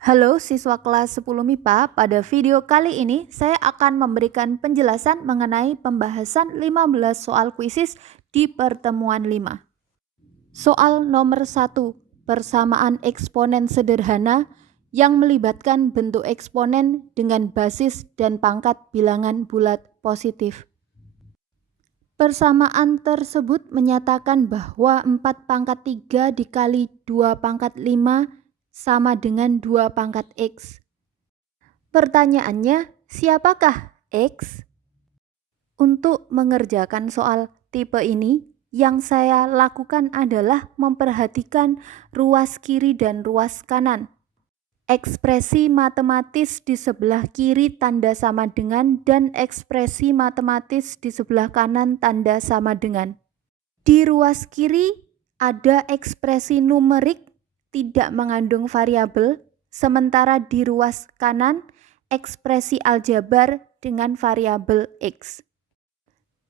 Halo siswa kelas 10 MIPA, pada video kali ini saya akan memberikan penjelasan mengenai pembahasan 15 soal kuisis di pertemuan 5. Soal nomor 1, persamaan eksponen sederhana yang melibatkan bentuk eksponen dengan basis dan pangkat bilangan bulat positif. Persamaan tersebut menyatakan bahwa 4 pangkat 3 dikali 2 pangkat 5 sama dengan 2 pangkat X. Pertanyaannya, siapakah X? Untuk mengerjakan soal tipe ini, yang saya lakukan adalah memperhatikan ruas kiri dan ruas kanan. Ekspresi matematis di sebelah kiri tanda sama dengan dan ekspresi matematis di sebelah kanan tanda sama dengan. Di ruas kiri ada ekspresi numerik tidak mengandung variabel, sementara di ruas kanan ekspresi aljabar dengan variabel X.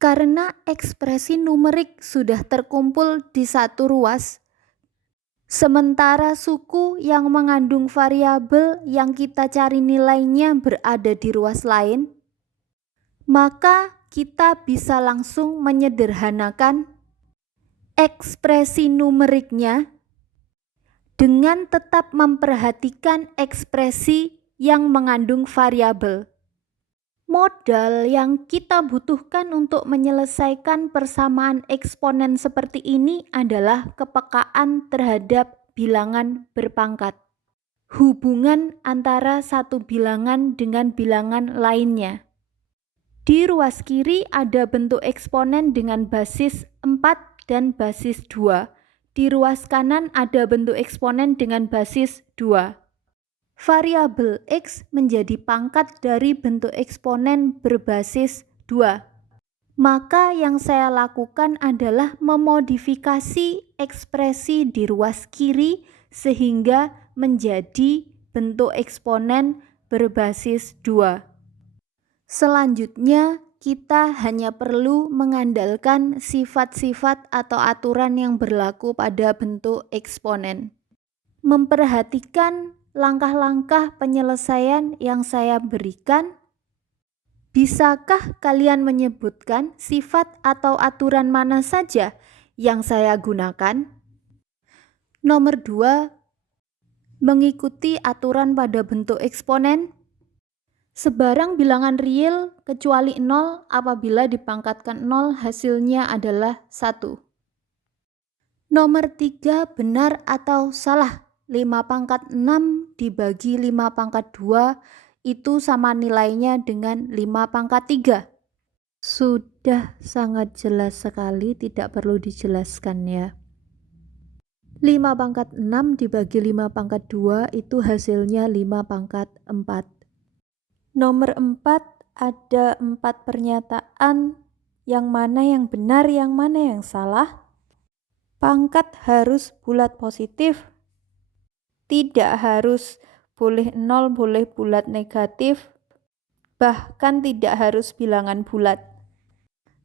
Karena ekspresi numerik sudah terkumpul di satu ruas, sementara suku yang mengandung variabel yang kita cari nilainya berada di ruas lain, maka kita bisa langsung menyederhanakan ekspresi numeriknya dengan tetap memperhatikan ekspresi yang mengandung variabel. Modal yang kita butuhkan untuk menyelesaikan persamaan eksponen seperti ini adalah kepekaan terhadap bilangan berpangkat. Hubungan antara satu bilangan dengan bilangan lainnya. Di ruas kiri ada bentuk eksponen dengan basis 4 dan basis 2. Di ruas kanan ada bentuk eksponen dengan basis 2. Variabel X menjadi pangkat dari bentuk eksponen berbasis 2. Maka yang saya lakukan adalah memodifikasi ekspresi di ruas kiri sehingga menjadi bentuk eksponen berbasis 2. Selanjutnya, kita hanya perlu mengandalkan sifat-sifat atau aturan yang berlaku pada bentuk eksponen. Memperhatikan langkah-langkah penyelesaian yang saya berikan. Bisakah kalian menyebutkan sifat atau aturan mana saja yang saya gunakan? Nomor 2, mengikuti aturan pada bentuk eksponen. Sebarang bilangan real kecuali 0 apabila dipangkatkan 0 hasilnya adalah 1. Nomor 3, benar atau salah? 5 pangkat 6 dibagi 5 pangkat 2 itu sama nilainya dengan 5 pangkat 3. Sudah sangat jelas sekali, tidak perlu dijelaskan ya. 5 pangkat 6 dibagi 5 pangkat 2 itu hasilnya 5 pangkat 4. Nomor 4, ada 4 pernyataan, yang mana yang benar, yang mana yang salah. Pangkat harus bulat positif, tidak harus boleh 0, boleh bulat negatif, bahkan tidak harus bilangan bulat.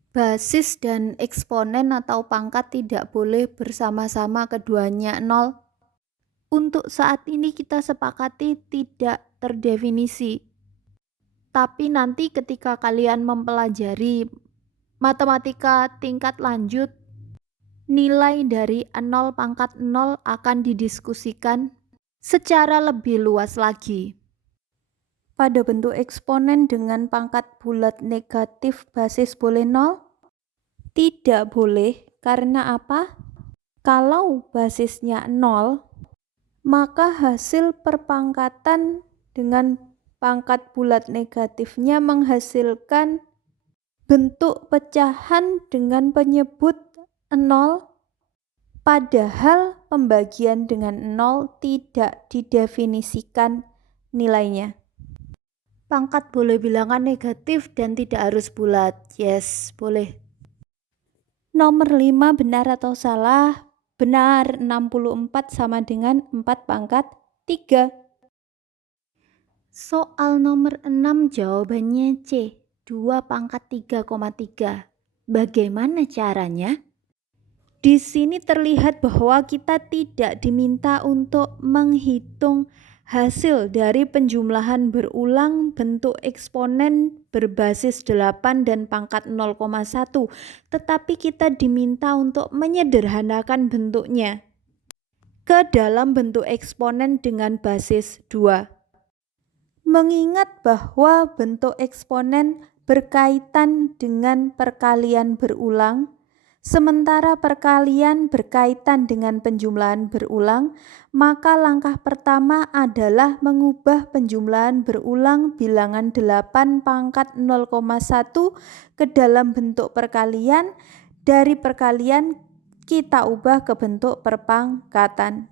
Basis dan eksponen atau pangkat tidak boleh bersama-sama keduanya 0. Untuk saat ini kita sepakati tidak terdefinisi. Tapi nanti ketika kalian mempelajari matematika tingkat lanjut, nilai dari 0 pangkat 0 akan didiskusikan secara lebih luas lagi. Pada bentuk eksponen dengan pangkat bulat negatif basis boleh 0? Tidak boleh, karena apa? Kalau basisnya 0, maka hasil perpangkatan dengan pangkat bulat negatifnya menghasilkan bentuk pecahan dengan penyebut 0, padahal pembagian dengan 0 tidak didefinisikan nilainya. Pangkat boleh bilangan negatif dan tidak harus bulat. Yes, boleh. Nomor 5, benar atau salah? Benar, 64 sama dengan 4 pangkat 3. Soal nomor 6 jawabannya C, 2 pangkat 3,3. Bagaimana caranya? Di sini terlihat bahwa kita tidak diminta untuk menghitung Hasil dari penjumlahan berulang bentuk eksponen berbasis 8 dan pangkat 0,1, tetapi kita diminta untuk menyederhanakan bentuknya ke dalam bentuk eksponen dengan basis 2. Mengingat bahwa bentuk eksponen berkaitan dengan perkalian berulang, sementara perkalian berkaitan dengan penjumlahan berulang, maka langkah pertama adalah mengubah penjumlahan berulang bilangan 8 pangkat 0,1 ke dalam bentuk perkalian. Dari perkalian kita ubah ke bentuk perpangkatan.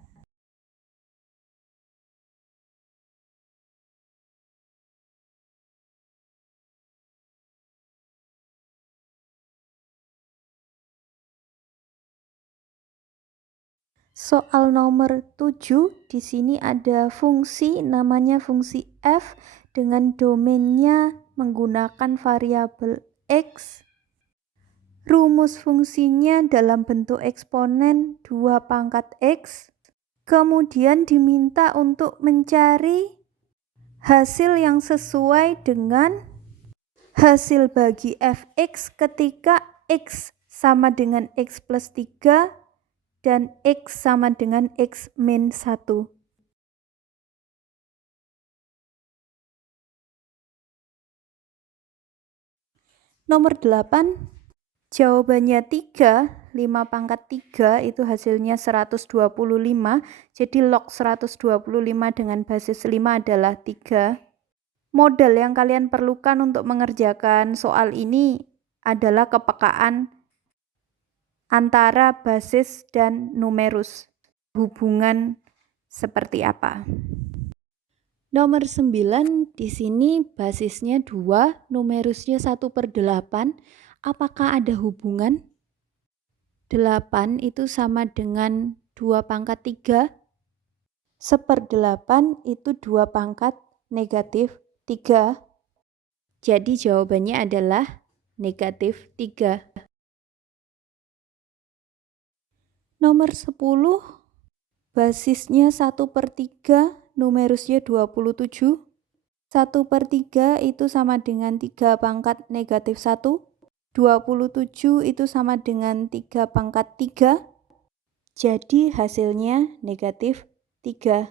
Soal nomor 7, di sini ada fungsi namanya fungsi f dengan domainnya menggunakan variabel x. Rumus fungsinya dalam bentuk eksponen 2 pangkat x. Kemudian diminta untuk mencari hasil yang sesuai dengan hasil bagi fx ketika x sama dengan x plus 3 dan x sama dengan x min 1. Nomor 8, jawabannya 3, 5 pangkat 3 itu hasilnya 125, jadi log 125 dengan basis 5 adalah 3. Modal yang kalian perlukan untuk mengerjakan soal ini adalah kepekaan antara basis dan numerus. Hubungan seperti apa? Nomor 9, di sini basisnya 2, numerusnya 1/8. Apakah ada hubungan? 8 itu sama dengan 2 pangkat 3. 1/8 itu 2 pangkat negatif 3. Jadi jawabannya adalah negatif 3. Nomor 10, basisnya 1/3, numerusnya 27. 1/3 itu sama dengan 3 pangkat negatif 1. 27 itu sama dengan 3 pangkat 3. Jadi hasilnya negatif 3.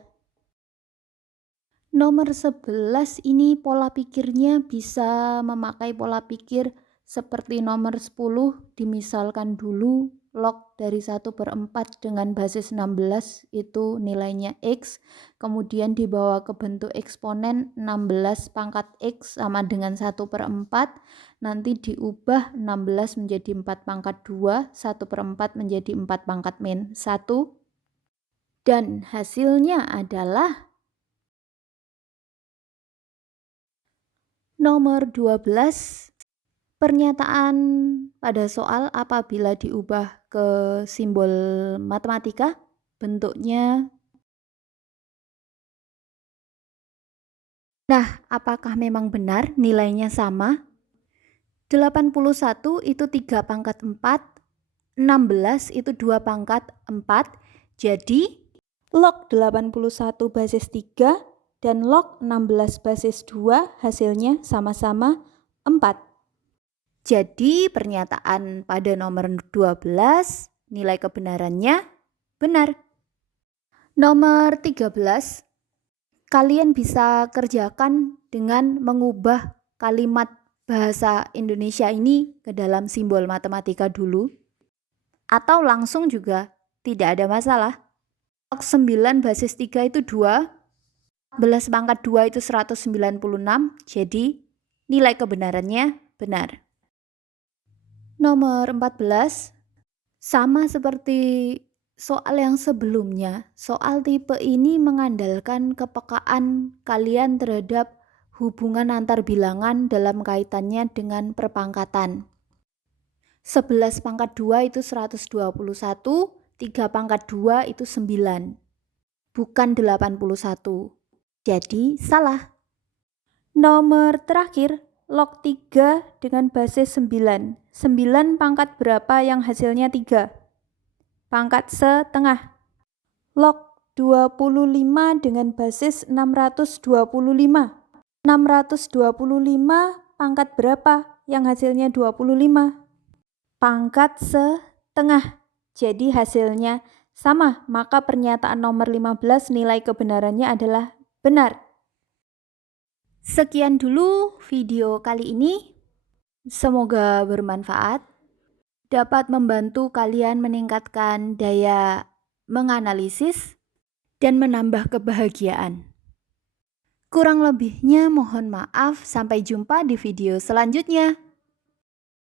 Nomor 11 ini pola pikirnya bisa memakai pola pikir seperti nomor 10, dimisalkan dulu log dari 1/4 dengan basis 16 itu nilainya x, kemudian dibawa ke bentuk eksponen 16 pangkat x sama dengan 1/4, nanti diubah 16 menjadi 4 pangkat 2, 1/4 menjadi 4 pangkat min 1, dan hasilnya adalah nomor 12. Pernyataan pada soal apabila diubah ke simbol matematika, bentuknya. Nah, apakah memang benar nilainya sama? 81 itu 3 pangkat 4, 16 itu 2 pangkat 4, jadi log 81 basis 3 dan log 16 basis 2 hasilnya sama-sama 4. Jadi pernyataan pada nomor 12 nilai kebenarannya benar. Nomor 13, kalian bisa kerjakan dengan mengubah kalimat bahasa Indonesia ini ke dalam simbol matematika dulu, atau langsung juga tidak ada masalah. Log 9 basis 3 itu 2, 14 pangkat 2 itu 196, jadi nilai kebenarannya benar. Nomor 14, sama seperti soal yang sebelumnya, soal tipe ini mengandalkan kepekaan kalian terhadap hubungan antar bilangan dalam kaitannya dengan perpangkatan. 11 pangkat 2 itu 121, 3 pangkat 2 itu 9, bukan 81. Jadi salah. Nomor terakhir, log 3 dengan basis 9. 9 pangkat berapa yang hasilnya 3? Pangkat setengah. Log 25 dengan basis 625. 625 pangkat berapa yang hasilnya 25? Pangkat setengah. Jadi hasilnya sama, maka pernyataan nomor 15 nilai kebenarannya adalah benar. Sekian dulu video kali ini. Semoga bermanfaat, dapat membantu kalian meningkatkan daya menganalisis dan menambah kebahagiaan. Kurang lebihnya mohon maaf, sampai jumpa di video selanjutnya.